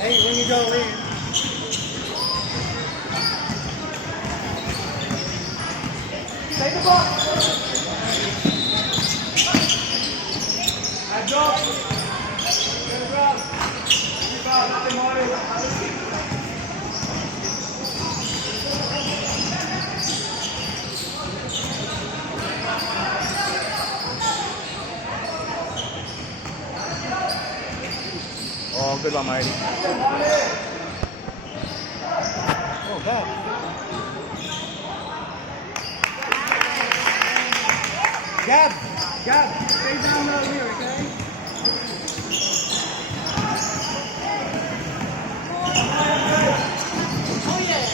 Hey, when you go in. Take the ball. I drop. Good grab. Keep out, nothing more. Oh, good one, Marty. Oh, bad. Gab, stay down over here, okay? Oh, yeah.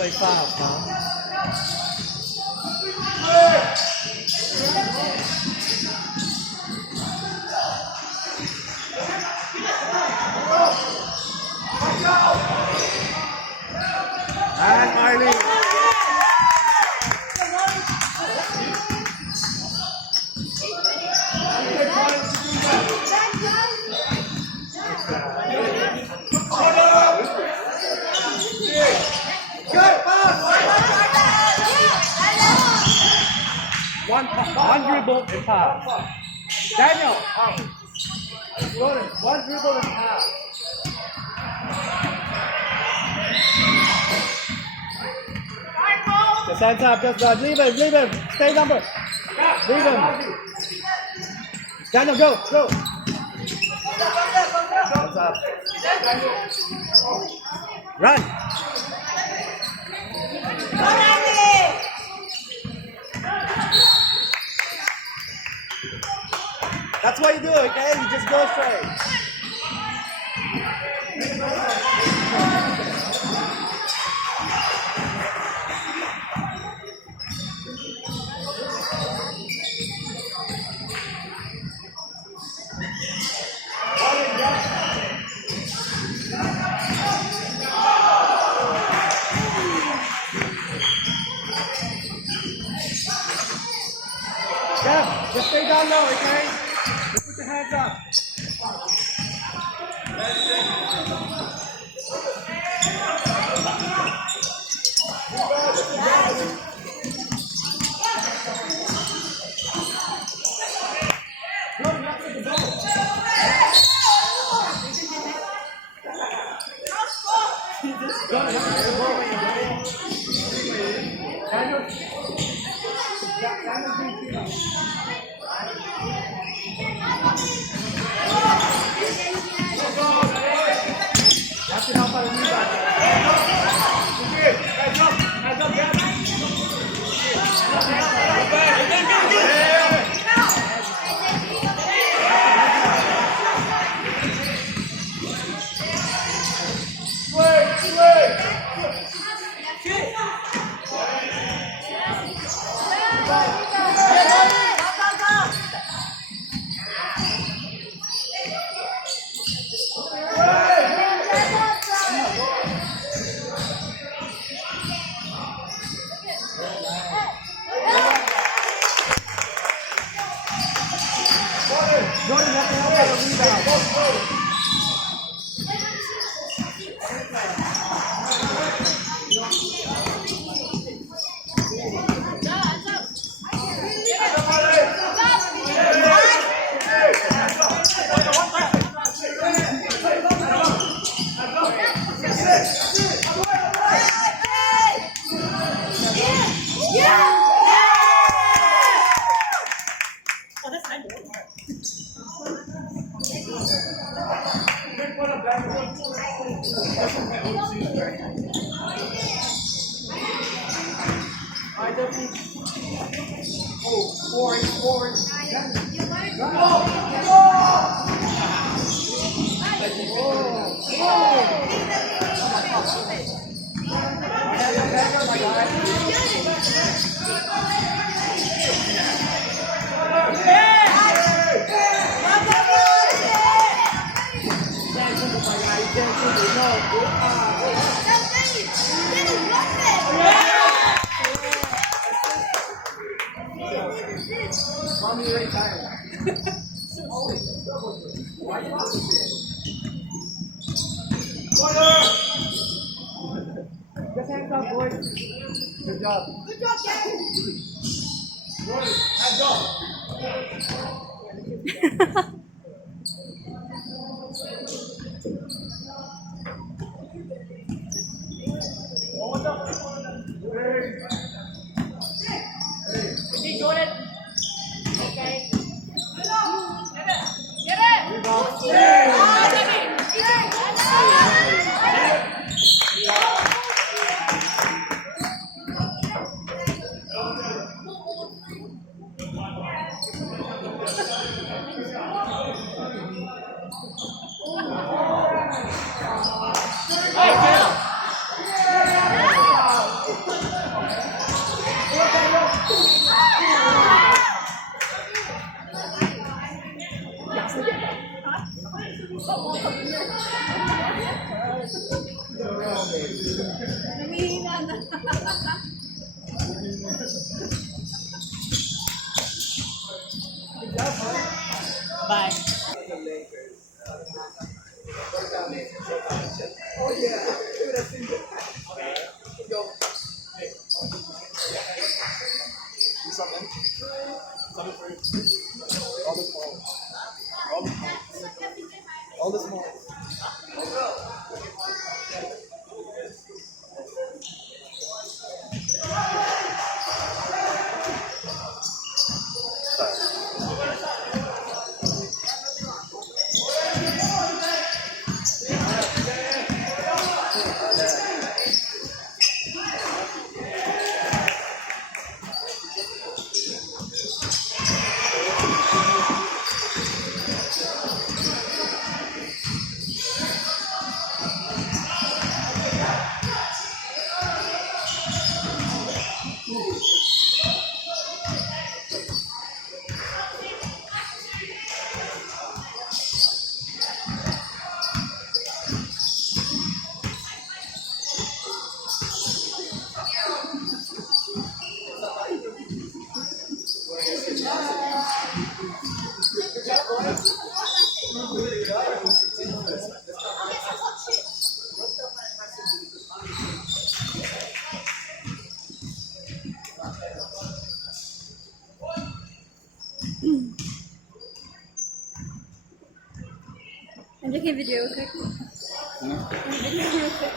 Play fast, huh? And Marley. One dribble and pass. Daniel, one dribble and pass. Just hands up, just leave him, stay number. Leave him. Daniel, go. Hands up. Run. That's what you do, okay? You just go straight. Yeah, just stay down low, okay? Just put your hands up. Just hands up, boys. Good job. Good job, Gary. Good. Hands up. Hey, Jordan. Okay. Get it. Bye. All the small. I'm taking a video real quick. Video real quick.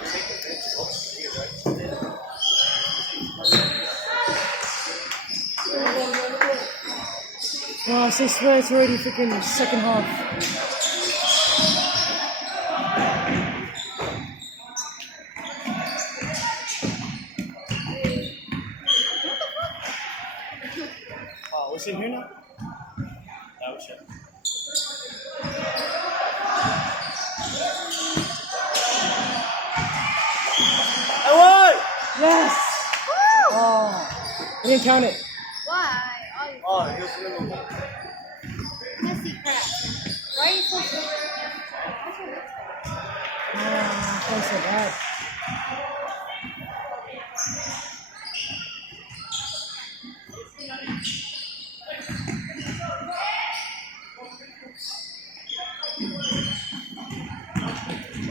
Oh, I swear it's already freaking second half. Oh, what's in here now? Oh, shit. I won! Yes! Oh, I didn't count it. Why? Oh, he was really good. Messy crap. Why are you so sweet? Oh, that's so bad.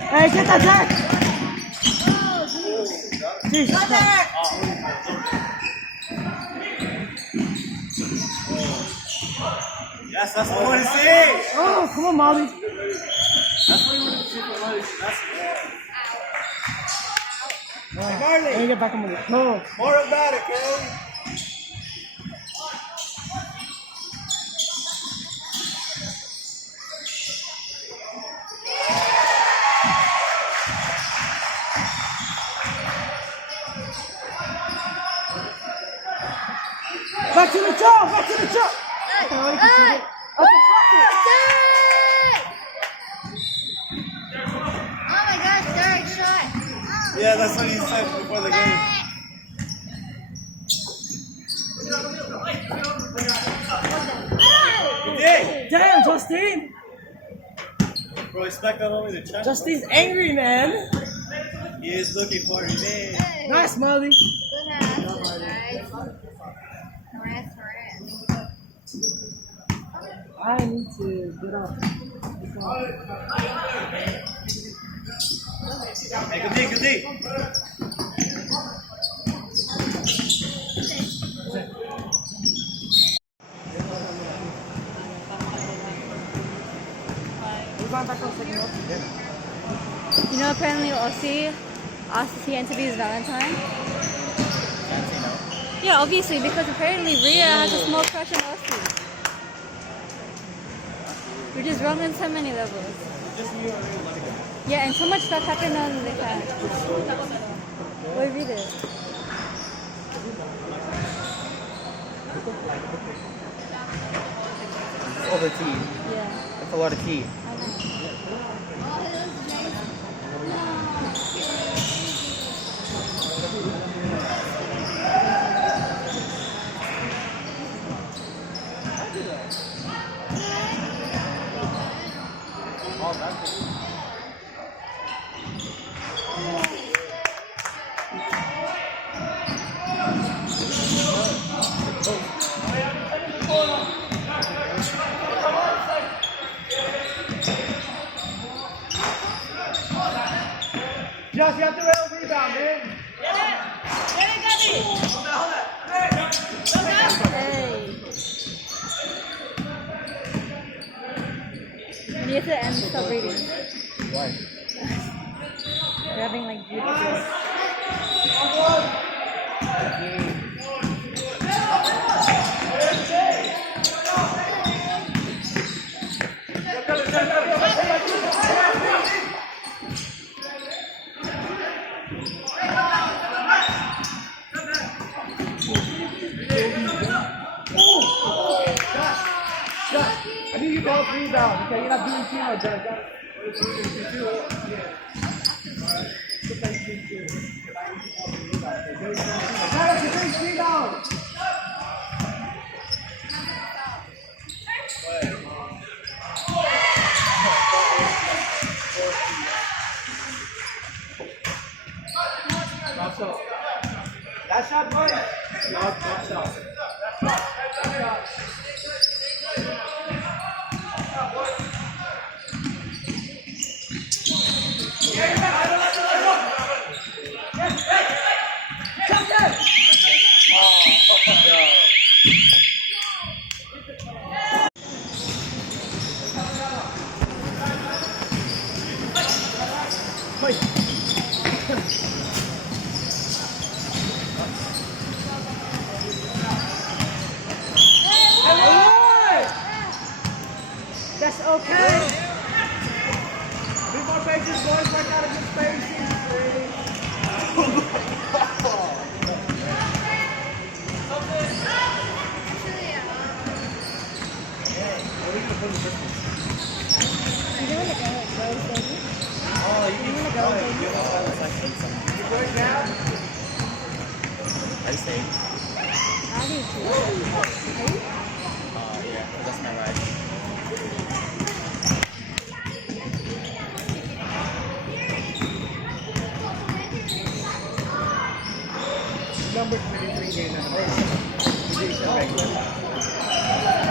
Hey, get that Jack! Jeez, stop. Yes, that's what I want to see! Oh, come on, Molly. That's what you want to see for Molly. That's Oh, Marley. let me get back on the no. more about it, Kelly. Back to the jaw! Back to the jaw! Hey! That's a pocket! Oh my gosh, Derek shot. Yeah, that's what he said before the game. Okay. Damn, Justin! Bro, expect that homie to check. Justin's angry, man. He is looking for revenge. Hey. Nice, Molly. Good ass. Nice. Rest. I need to get off. Hey, good D. You know, apparently Aussie asked Tian to be his Valentine. Yeah, obviously, because apparently Rhea has a small crush on Aussie. Which is wrong on so many levels. Yeah, and so much stuff happened on the cast. Wait, read it. It's over tea. Yeah. That's a lot of tea. I know. Just you have to rail rebound, man. Hey. You have to end stop reading. Why? You're having like beautiful. I need you both rebound. Okay, you're not doing too much. Rebound. That shot, boy. That shot. That's okay. 3 more pages, boys. Work out a good spacing. You know the guy like Rose baby? Oh, you can go. You know what it's like. You work now? I stay. How do you do it? Yeah, that's my ride. Number 23 game anniversary.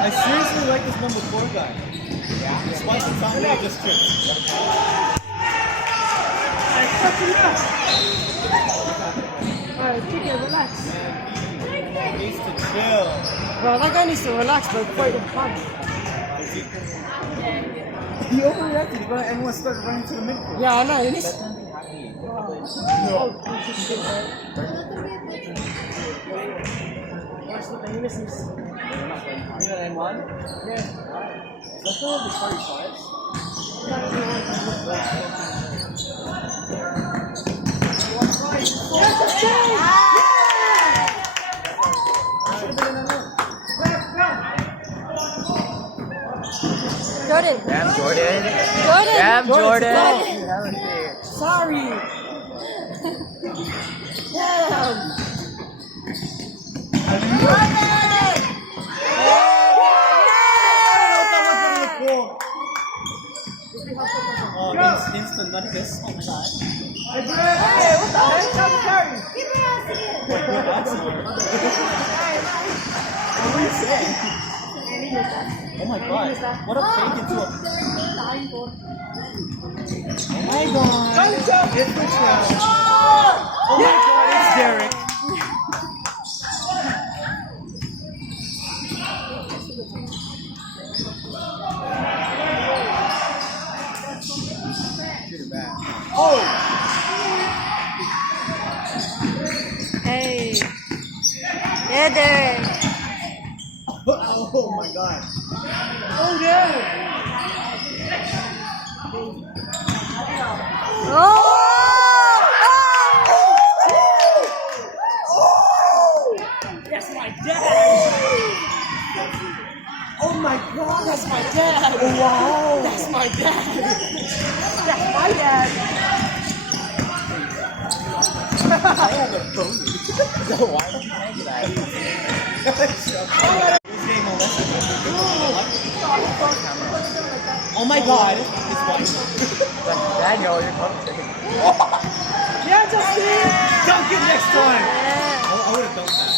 I seriously like this number 4 guy. Yeah. Despite the fact that he just tripped. Alright, kick it, relax. He needs to chill. Bro, that guy needs to relax, bro, before he can punch. He overreacted, but everyone started running to the midcourt. Yeah, I know. He needs He misses. You know N1? Yeah. Is that the 45s? Should have been in a Jordan. Jordan. Grab Jordan. Sorry. Damn. Oh, that's instant manifest. Oh my god. Hey, what the heck? I'm sorry. Oh my god. What a fake into a. Oh my god. Don't jump. It's the trash. Oh my god, it's Derek. Shoot it back. Oh. Hey. Yeah, Derek. Oh my god. Oh, yeah. Oh! That's my dad. Oh my god. That's my dad. Oh, wow. That's my dad. That's my dad. I have a pony. So why would you make that? This game molested me. Oh my god. It's white. Daniel, you're coming. Yeah, Justin. Dunk it next time. Yeah. I would have dunked that.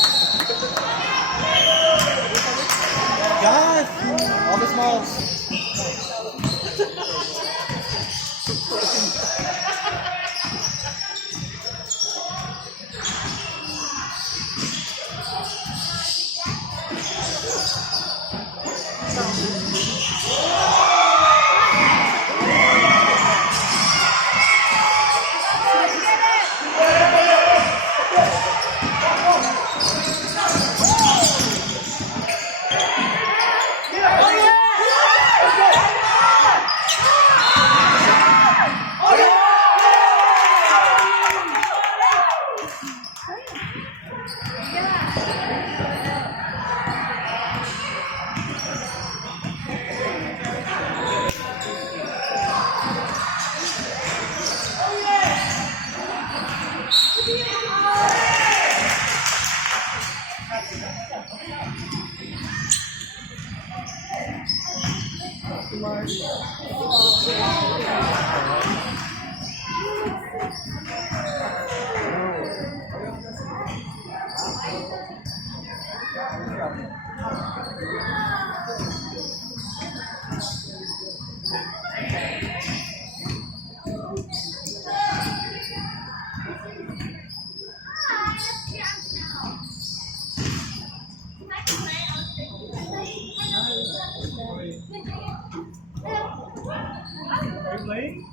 God. All the smalls.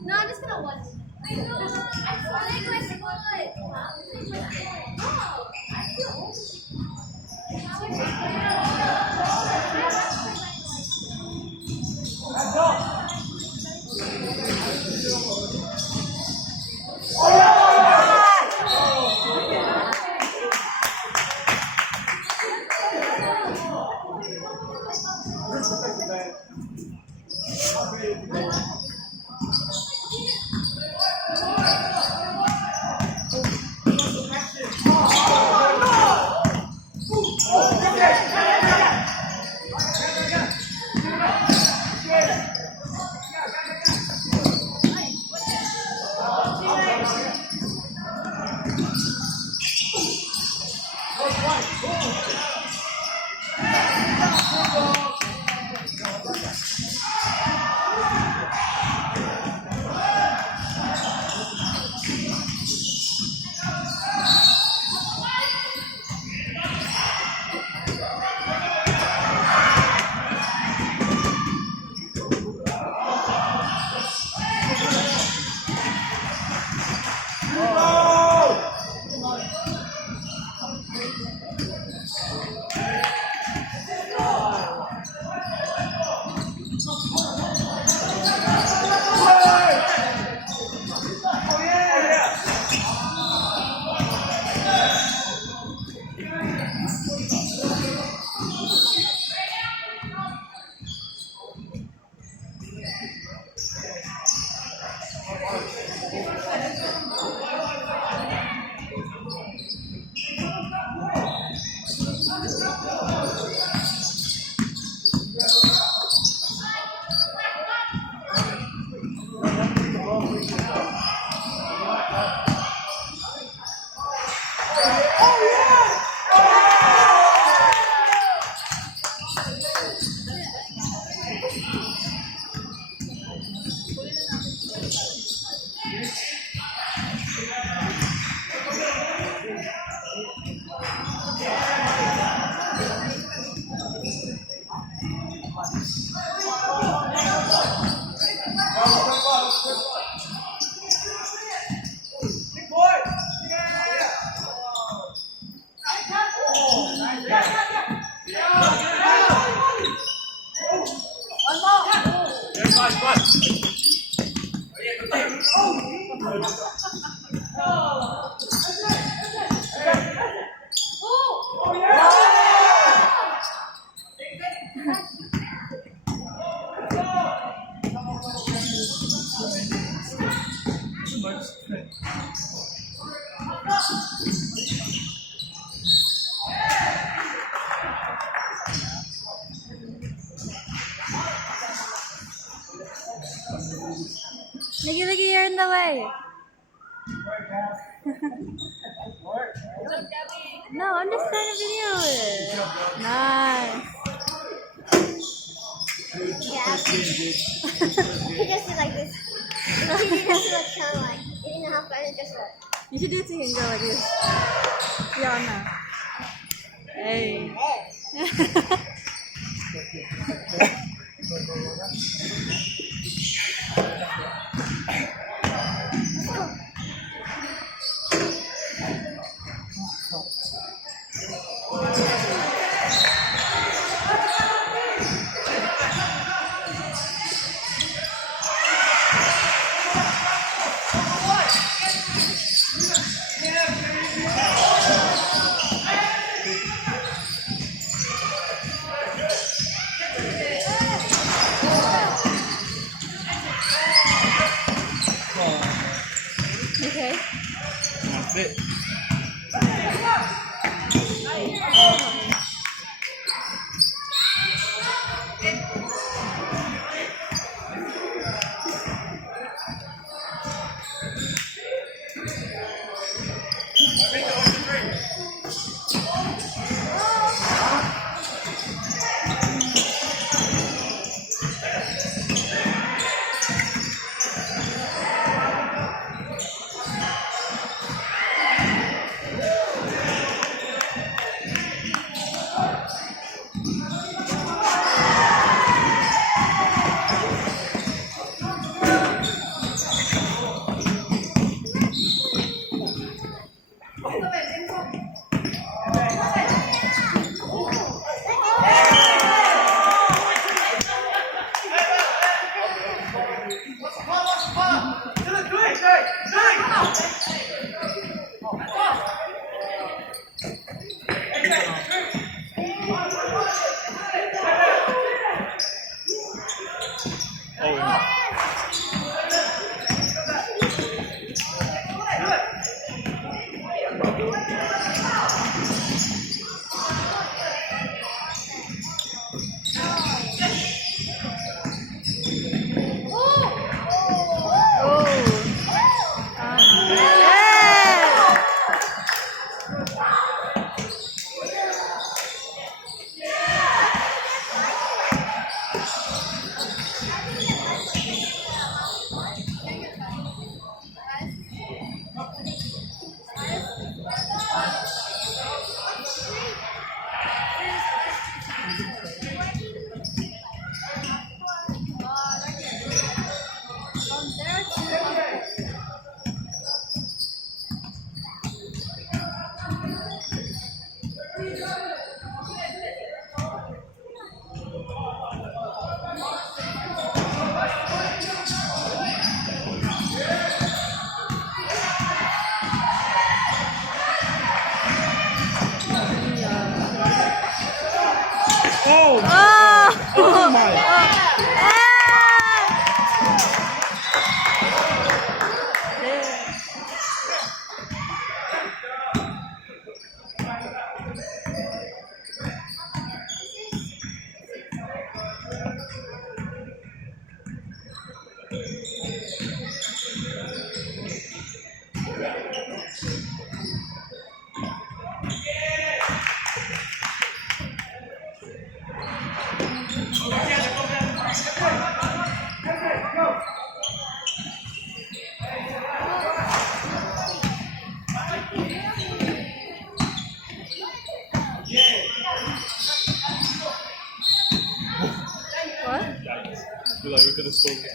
No, I'm just gonna watch. I know. I saw it. I Lagi, you're in the way. No, I'm just trying to video it. Nice. Yeah. He just did like this. He just did like Caroline. He didn't know how far to just like. You should do it to him, go like this. Yeah, no. Hey. Okay. That's it. Oh my. What? You're like, we could have spoken.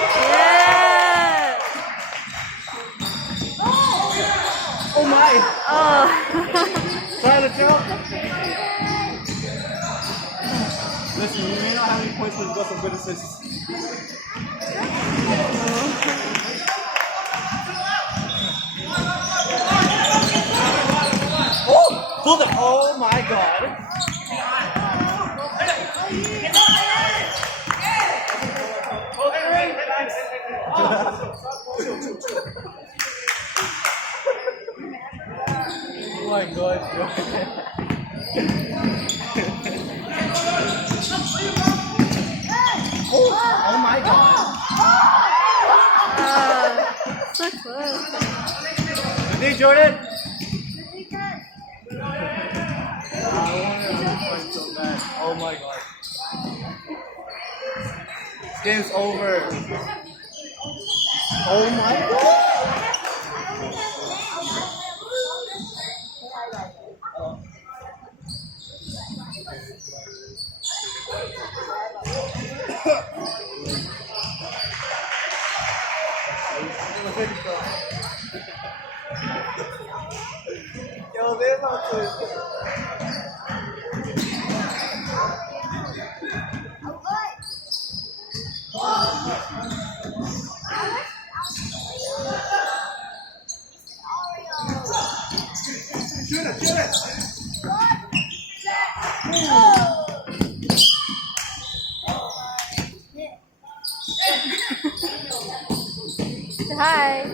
Yeah! Oh my. Oh. Try to jump. Listen, you may not have any points, but you got some good assists. Oh! Hold on. Oh my god. Oh my god. Oh my god. So close. Hey, Jordan. Oh my god. This game's over. Oh my god. Yo, they're not good. Say hi.